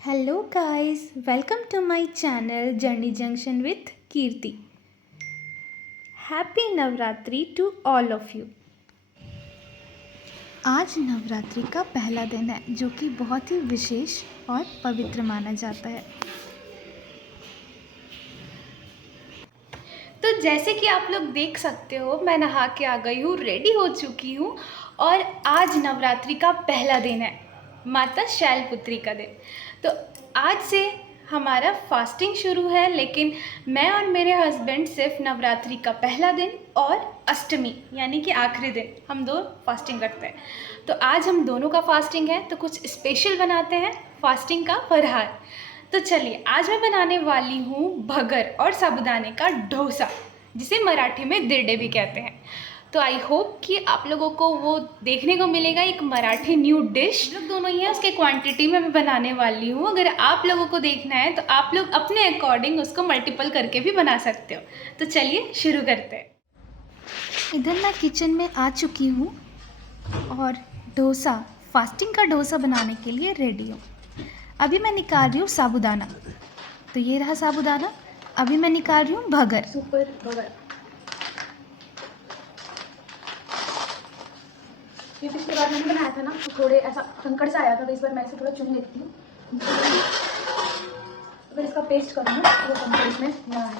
Hello guys, welcome to my channel Journey Junction with Kirti. Happy Navratri to all of you. आज नवरात्रि का पहला दिन है जो कि बहुत ही विशेष और पवित्र माना जाता है। तो जैसे कि आप लोग देख सकते हो, मैं नहा के आ गई हूँ, रेडी हो चुकी हूँ और आज नवरात्रि का पहला दिन है, माता शैलपुत्री का दिन। तो आज से हमारा फास्टिंग शुरू है, लेकिन मैं और मेरे हस्बैंड सिर्फ नवरात्रि का पहला दिन और अष्टमी यानी कि आखिरी दिन हम दो फास्टिंग रखते हैं। तो आज हम दोनों का फास्टिंग है, तो कुछ स्पेशल बनाते हैं फास्टिंग का फरहार। तो चलिए, आज मैं बनाने वाली हूँ भगर और साबूदाने का डोसा, जिसे मराठी में दिरडे भी कहते हैं। तो आई होप कि आप लोगों को वो देखने को मिलेगा, एक मराठी न्यू डिश। लोग दोनों ही है, उसके क्वांटिटी में मैं बनाने वाली हूँ। अगर आप लोगों को देखना है तो आप लोग अपने अकॉर्डिंग उसको मल्टीपल करके भी बना सकते हो। तो चलिए शुरू करते हैं। इधर मैं किचन में आ चुकी हूँ और डोसा, फास्टिंग का डोसा बनाने के लिए रेडी हूँ। अभी मैं निकाल रही हूँ साबूदाना, तो ये रहा साबूदाना। अभी मैं निकाल रही हूँ भगर, सुपर भगर। ये पिछली बार मैंने बनाया था ना, तो थोड़े ऐसा कंकड़ सा आया था, तो इस बार मैं इसे थोड़ा चुन लेती हूँ। अगर इसका पेस्ट करूँ ना तो वो कंकड़ इसमें ना आए।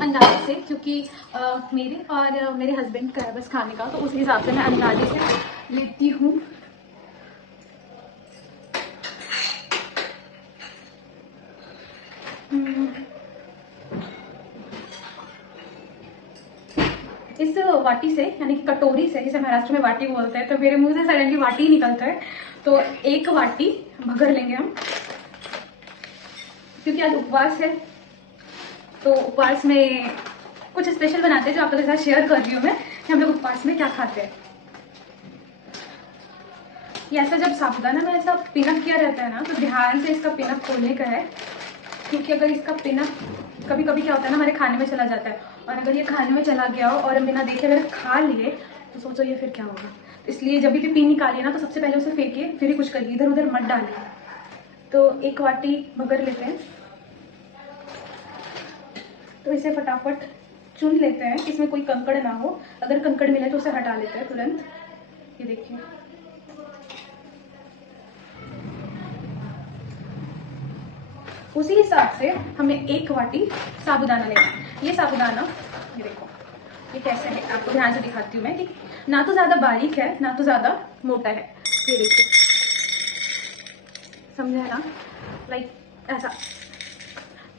अंदाजे से, क्योंकि मेरे और मेरे हस्बैंड का है बस खाने का, तो उस हिसाब से मैं अंदाजे से लेती हूँ। इस वाटी से, यानी कि कटोरी से, जिसे महाराष्ट्र में वाटी बोलते हैं, तो मेरे मुंह से सडनली वाटी निकलता है। तो एक वाटी भगर लेंगे हम, क्योंकि आज उपवास है। तो उपवास में कुछ स्पेशल बनाते हैं जो आप लोगों के साथ शेयर कर रही हूँ मैं, कि हम लोग उपवास में क्या खाते हैं। ये ऐसा जब साबूदाना में ऐसा पिनअप किया रहता है ना, तो ध्यान से इसका पिनअप खोलने का है, क्योंकि अगर इसका पिनअप कभी कभी क्या होता है ना, हमारे खाने में चला जाता है, और अगर ये खाने में चला गया हो और बिना देखे अगर खा लिए तो सोचो ये फिर क्या होगा। इसलिए जब भी पिन निकालिए ना, तो सबसे पहले उसे फेंकिए, फिर ही कुछ करिए, इधर उधर मत डालिए। तो एक वाटी भगर लेते हैं, तो इसे फटाफट चुन लेते हैं, इसमें कोई कंकड़ ना हो। अगर कंकड़ मिले तो उसे हटा लेते हैं तुरंत। ये देखिए, उसी हिसाब से हमें एक वाटी साबूदाना लेना है। ये साबूदाना, ये देखो ये कैसे है, आपको ध्यान से दिखाती हूँ मैं, कि ना तो ज़्यादा बारीक है ना तो ज़्यादा मोटा है। ये देखिए, समझे ना, लाइक ऐसा।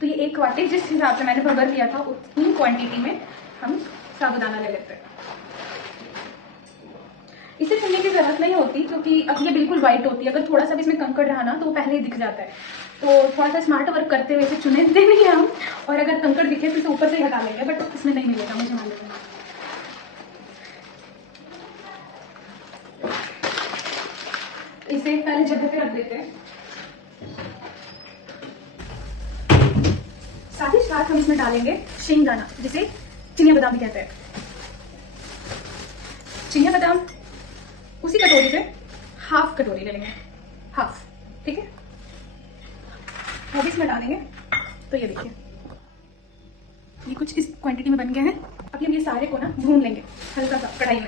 तो ये एक वाटी, जिस हिसाब से मैंने भगर लिया था उतनी क्वांटिटी में हम साबूदाना ले लेते हैं। इसे चुनने की जरूरत नहीं होती, क्योंकि अब ये बिल्कुल वाइट होती है। अगर थोड़ा सा भी इसमें कंकड़ रहा ना, तो वो पहले ही दिख जाता है। तो थोड़ा सा स्मार्ट वर्क करते हुए इसे चुनते नहीं हैं हम, और अगर कंकड़ दिखे तो इसे ऊपर से ही हटा लेंगे, बट इसमें नहीं मिलेगा, मुझे मालूम है। इसे पहले जगह पे रख देते हैं। साथ ही साथ हम इसमें डालेंगे शेंगदाना, जिसे चिनिया बादाम भी कहते हैं। चिनिया बादाम उसी कटोरी से हाफ कटोरी ले लेंगे, हाफ, ठीक है। अब इसमें डालेंगे, तो ये देखिए ये कुछ इस क्वांटिटी में बन गए हैं। अभी हम ये सारे को ना भून लेंगे हल्का सा कढ़ाई में।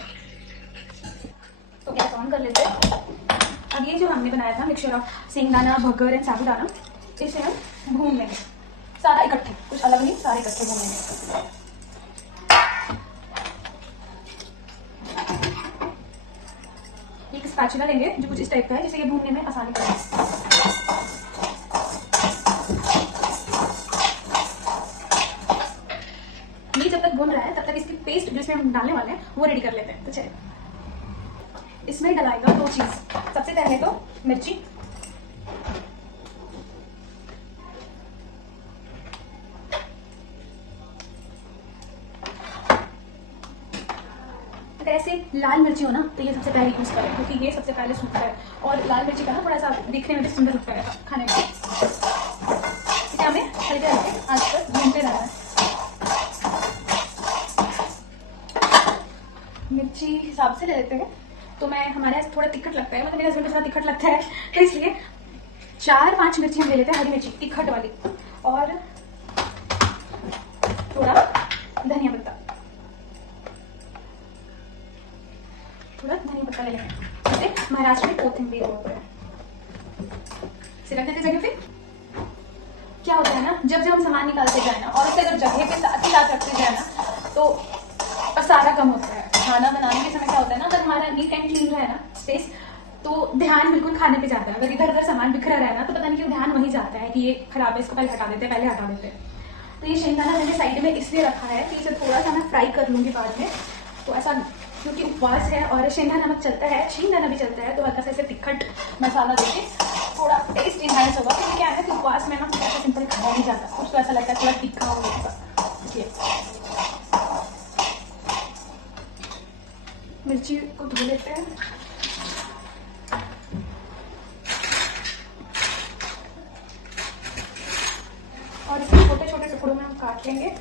तो गैस ऑन कर लेते हैं। अब ये जो हमने बनाया था मिक्सचर ऑफ शेंगदाना, भगर एंड साबूदाना, इसे हम भून लेंगे सारा इकट्ठे, कुछ अलग नहीं, सारे इकट्ठे भून लेंगे। एक स्पैचुला लेंगे जो कुछ इस टाइप का है, जिसे ये भूनने में आसानी पड़ेगी। ये जब तक भून रहा है तब तक इसकी पेस्ट जो इसमें हम डालने वाले हैं वो रेडी कर लेते हैं। तो चलिए, इसमें डलाएगा दो चीज। सबसे पहले तो मिर्ची, अगर ऐसे लाल मिर्ची हो ना तो ये सबसे पहले यूज करें, क्योंकि ये सबसे पहले सूखता है, और लाल मिर्ची का ना थोड़ा सा दिखने में भी सुंदर लगता है खाने में। इसे हमें हल्के हल्के आंच पर भूनते रहना है। मिर्ची हिसाब से ले लेते हैं। तो मैं हमारे यहाँ थोड़ा तिखट लगता है, मतलब मेरे हस्बैंड को थोड़ा तिखट लगता है, तो इसलिए 4-5 मिर्ची हम ले लेते हैं, हरी मिर्ची तिखट वाली, और थोड़ा धनिया पत्ता, ले लेंगे, जिसे महाराष्ट्र में कोथिंबीर बोलते हैं। इसे रख देते जगह पे। क्या होता है ना, जब हम सामान निकालते जाए ना, और उसे अगर जगह पे साथ ही साथ रखते जाए ना, तो पसारा कम होता है। खाना बनाने के समय क्या होता है ना, अगर हमारा नीट एंड क्लीन रहे ना स्पेस, तो ध्यान बिल्कुल खाने पे जाता है। अगर इधर उधर सामान बिखरा रहे ना, तो पता नहीं क्यों ध्यान वहीं जाता है कि ये खराब है, इसको पहले हटा देते हैं। तो ये शेंगदाना मैंने साइड में इसलिए रखा है कि इसे थोड़ा सा मैं फ्राई कर लूंगी बाद में, तो ऐसा, क्योंकि उपवास है और शेंगा नमक चलता है, शेंगदाना भी चलता है, तो हल्का सा इसे तिखट मसाला देके थोड़ा टेस्ट इनहांस होगा। क्योंकि क्या है कि उपवास में ना ऐसा सिंपल खाया नहीं जाता, कुछ तो ऐसा लगता है थोड़ा तीखा हो गया। मिर्ची को धो लेते हैं, और इसे छोटे छोटे टुकड़ों में हम काट लेंगे।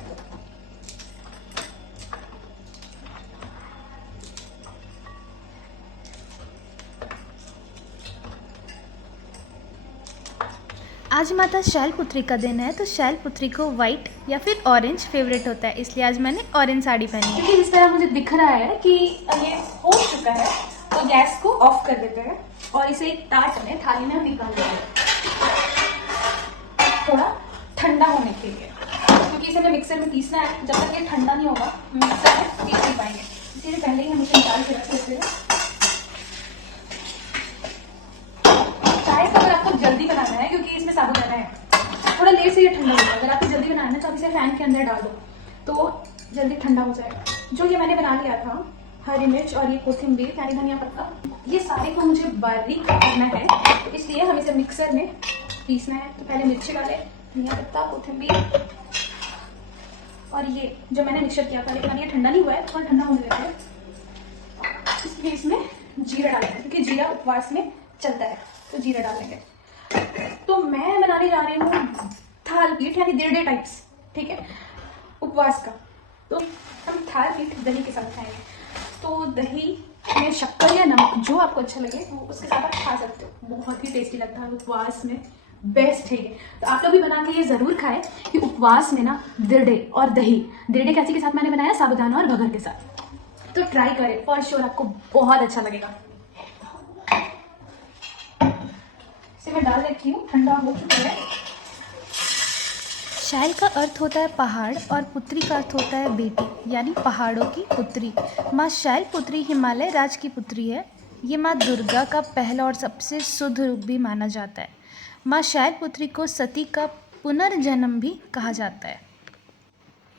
आज माता शैलपुत्री का दिन है, तो शैलपुत्री को वाइट या फिर ऑरेंज फेवरेट होता है, इसलिए आज मैंने ऑरेंज साड़ी पहनी है। क्योंकि जिस तरह मुझे दिख रहा है कि ये हो चुका है, तो गैस को ऑफ कर देते हैं और इसे एक ताट में, थाली में हम निकाल देते हैं, थोड़ा ठंडा होने के लिए। क्योंकि इसे हमें मिक्सर में पीसना है, जब तक ये ठंडा नहीं होगा मिक्सर में पीस नहीं पाएंगे, इसीलिए पहले ही हम इसे निकाल के रख देते हैं। चाय को अगर आपको जल्दी बनाना है, क्योंकि इसमें साबुदाना है, थोड़ा लेट से ये ठंडा होगा। अगर आपको जल्दी बनाना है तो आप इसे फैन के अंदर डाल दो, तो जल्दी ठंडा हो जाएगा। जो ये मैंने बना लिया था, हरी मिर्च और ये कोथिंबीर, यानी धनिया पत्ता, ये सारे को मुझे बारीक करना है, तो इसलिए हम इसे मिक्सर में पीसना है। तो पहले मिर्ची डाले, धनिया पत्ता, कोथिंबीर, और ये जो मैंने मिक्सर किया था, लेकिन ये ठंडा नहीं हुआ है, थोड़ा ठंडा होने देते हैं। इसलिए इसमें जीरा डालेंगे, क्योंकि जीरा उपवास में चलता है, तो जीरा डालेंगे। तो मैं बनाने जा रही हूँ थाल पीठ, यानी दिरडे टाइप्स, ठीक है, उपवास का। तो हम थाल पीठ दही के साथ खाएंगे। तो दही में शक्कर या नमक, जो आपको अच्छा लगे वो उसके साथ आप खा सकते हो, बहुत ही टेस्टी लगता है, उपवास में बेस्ट है ये। तो आप लोग भी बना के ये जरूर खाएं कि उपवास में ना दिरडे और दही, दिरडे कैसे के साथ मैंने बनाया, साबुदाना और भगर के साथ, तो ट्राई करें, फॉर श्योर आपको बहुत अच्छा लगेगा। इसे मैं डाल देती हूँ, ठंडा हो चुका है। शैल का अर्थ होता है पहाड़ और पुत्री का अर्थ होता है बेटी, यानी पहाड़ों की पुत्री। माँ शैलपुत्री हिमालय राज की पुत्री है। ये माँ दुर्गा का पहला और सबसे शुद्ध रूप भी माना जाता है। माँ शैलपुत्री को सती का पुनर्जन्म भी कहा जाता है।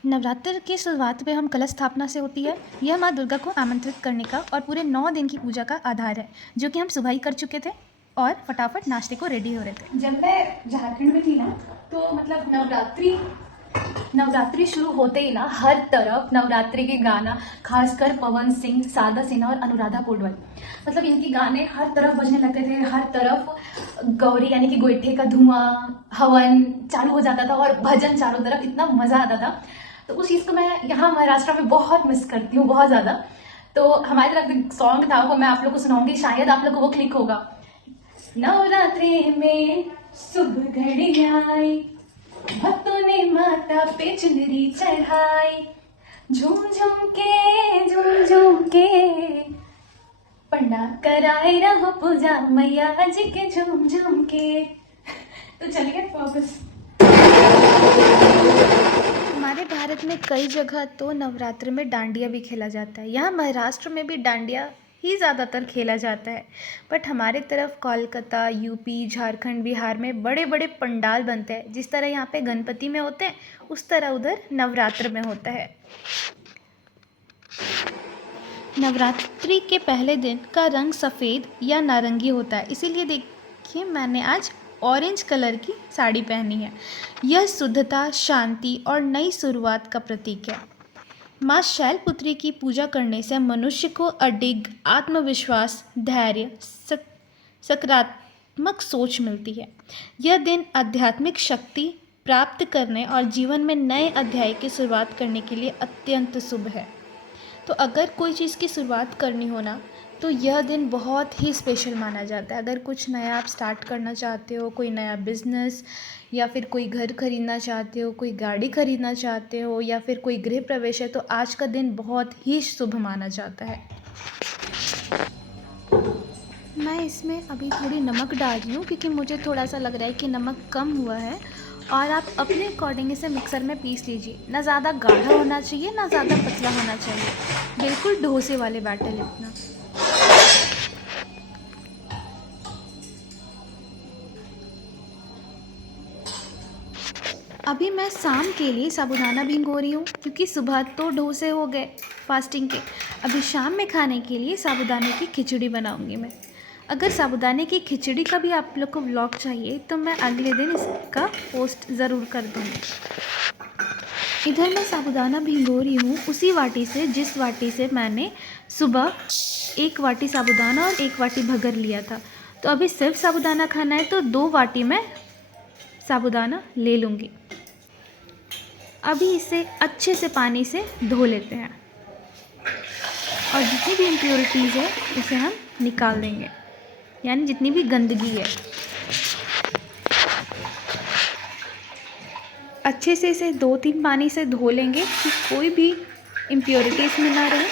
नवरात्र की शुरुआत में हम कलश स्थापना से होती है। यह माँ दुर्गा को आमंत्रित करने का और पूरे 9 दिन की पूजा का आधार है, जो कि हम सुबह ही कर चुके थे और फटाफट नाश्ते को रेडी हो रहे थे। जब मैं झारखंड में थी ना, तो मतलब नवरात्रि शुरू होते ही ना हर तरफ नवरात्रि के गाना, खासकर पवन सिंह, शारदा सिन्हा और अनुराधा पौडवाल, मतलब इनके गाने हर तरफ बजने लगते थे। हर तरफ गौरी यानी कि गोईठे का धुआं, हवन चालू हो जाता था और भजन चारों तरफ, इतना मजा आता था। तो उस चीज़ को मैं यहाँ महाराष्ट्र में बहुत मिस करती हूँ, बहुत ज़्यादा। तो हमारी तरफ एक सॉन्ग था, वो मैं आप लोग को सुनाऊंगी, शायद आप लोग को वो क्लिक होगा। नवरात्रि में शुभ घड़ी आई, भक्तों ने माता पे चुनरी चढ़ाई, झूम झूम के पंडा कराए रहो पूजा मैया जी के झूम झूम के। तो चलिए फोकस। हमारे भारत में कई जगह तो नवरात्र में डांडिया भी खेला जाता है। यहाँ महाराष्ट्र में भी डांडिया ही ज़्यादातर खेला जाता है, बट हमारे तरफ कोलकाता, यूपी, झारखंड, बिहार में बड़े बड़े पंडाल बनते हैं। जिस तरह यहाँ पे गणपति में होते हैं, उस तरह उधर नवरात्र में होता है। नवरात्रि के पहले दिन का रंग सफ़ेद या नारंगी होता है, इसीलिए देखिए मैंने आज ऑरेंज कलर की साड़ी पहनी है। यह शुद्धता, शांति और नई शुरुआत का प्रतीक है। माँ शैलपुत्री की पूजा करने से मनुष्य को अडिग आत्मविश्वास, धैर्य, सकारात्मक सोच मिलती है। यह दिन आध्यात्मिक शक्ति प्राप्त करने और जीवन में नए अध्याय की शुरुआत करने के लिए अत्यंत शुभ है। तो अगर कोई चीज़ की शुरुआत करनी हो ना, तो यह दिन बहुत ही स्पेशल माना जाता है। अगर कुछ नया आप स्टार्ट करना चाहते हो, कोई नया बिज़नेस या फिर कोई घर खरीदना चाहते हो, कोई गाड़ी खरीदना चाहते हो या फिर कोई गृह प्रवेश है, तो आज का दिन बहुत ही शुभ माना जाता है। मैं इसमें अभी थोड़ी नमक डाल रही हूँ क्योंकि मुझे थोड़ा सा लग रहा है कि नमक कम हुआ है, और आप अपने अकॉर्डिंग इसे मिक्सर में पीस लीजिए। ना ज़्यादा गाढ़ा होना चाहिए, ना ज़्यादा पतला होना चाहिए, बिल्कुल डोसे वाले बैटर इतना। अभी मैं शाम के लिए साबूदाना भिगो रही हूँ क्योंकि सुबह तो डोसे हो गए फास्टिंग के। अभी शाम में खाने के लिए साबूदाने की खिचड़ी बनाऊँगी मैं। अगर साबूदाने की खिचड़ी का भी आप लोग को व्लॉग चाहिए तो मैं अगले दिन इसका पोस्ट ज़रूर कर दूँगी। इधर मैं साबूदाना भिगो रही हूँ उसी वाटी से जिस वाटी से मैंने सुबह 1 वाटी साबूदाना और 1 वाटी भगर लिया था। तो अभी सिर्फ साबूदाना खाना है तो 2 वाटी मैं साबूदाना ले लूँगी। अभी इसे अच्छे से पानी से धो लेते हैं और जितनी भी इम्प्योरिटीज़ है उसे हम निकाल देंगे, यानी जितनी भी गंदगी है। अच्छे से इसे 2-3 पानी से धो लेंगे कि कोई भी इम्प्योरिटीज़ में ना रहे।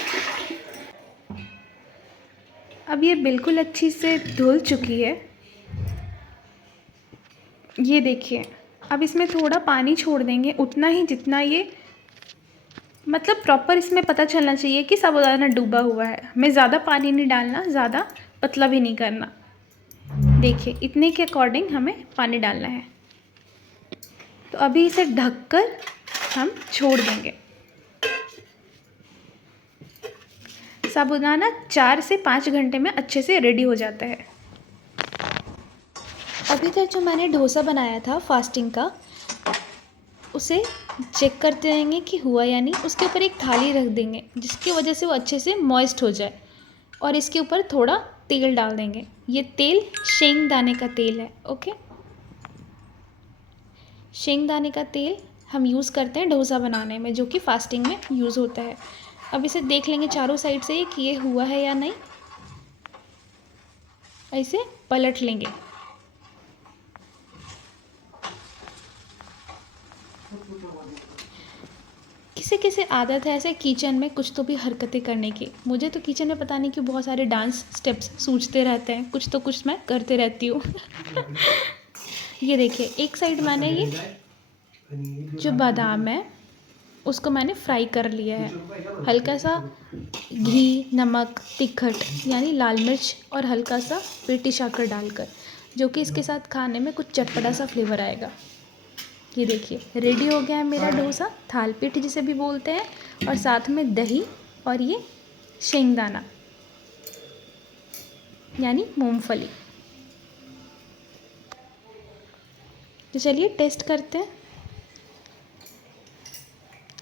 अब ये बिल्कुल अच्छी से धुल चुकी है, ये देखिए। अब इसमें थोड़ा पानी छोड़ देंगे, उतना ही जितना ये मतलब प्रॉपर इसमें पता चलना चाहिए कि साबूदाना डूबा हुआ है। हमें ज़्यादा पानी नहीं डालना, ज़्यादा पतला भी नहीं करना। देखिए इतने के अकॉर्डिंग हमें पानी डालना है। तो अभी इसे ढककर हम छोड़ देंगे। साबूदाना 4 से 5 घंटे में अच्छे से रेडी हो जाता है। अभी तक जो मैंने डोसा बनाया था फास्टिंग का, उसे चेक करते रहेंगे कि हुआ या नहीं। उसके ऊपर एक थाली रख देंगे जिसकी वजह से वो अच्छे से मॉइस्ट हो जाए, और इसके ऊपर थोड़ा तेल डाल देंगे। ये तेल शेंगदाने का तेल है, ओके। शेंगदाने का तेल हम यूज़ करते हैं डोसा बनाने में, जो कि फास्टिंग में यूज़ होता है। अब इसे देख लेंगे चारों साइड से कि ये हुआ है या नहीं। ऐसे पलट लेंगे। किसी किसी आदत है ऐसे किचन में कुछ तो भी हरकतें करने की। मुझे तो किचन में पता नहीं क्यों बहुत सारे डांस स्टेप्स सूझते रहते हैं, कुछ तो कुछ मैं करते रहती हूँ। ये देखिए एक साइड मैंने ये जो बादाम है उसको मैंने फ्राई कर लिया है। हल्का सा घी, नमक, तिखट यानी लाल मिर्च और हल्का सा पीटी शक्कर डालकर, जो कि इसके साथ खाने में कुछ चटपटा सा फ्लेवर आएगा। ये देखिए रेडी हो गया है मेरा डोसा, थाल पीठ जिसे भी बोलते हैं, और साथ में दही और ये शेंगदाना यानी मूंगफली। तो चलिए टेस्ट करते हैं।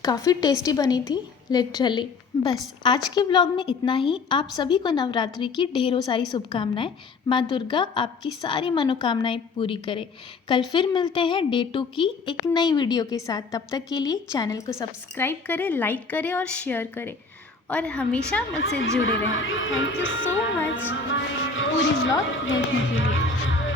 काफ़ी टेस्टी बनी थी लिटरली। बस आज के ब्लॉग में इतना ही। आप सभी को नवरात्रि की ढेरों सारी शुभकामनाएं। माँ दुर्गा आपकी सारी मनोकामनाएं पूरी करे। कल फिर मिलते हैं डे 2 की एक नई वीडियो के साथ। तब तक के लिए चैनल को सब्सक्राइब करें, लाइक करें और शेयर करें, और हमेशा मुझसे जुड़े रहें। थैंक यू सो मच पूरी ब्लॉग देखने के लिए।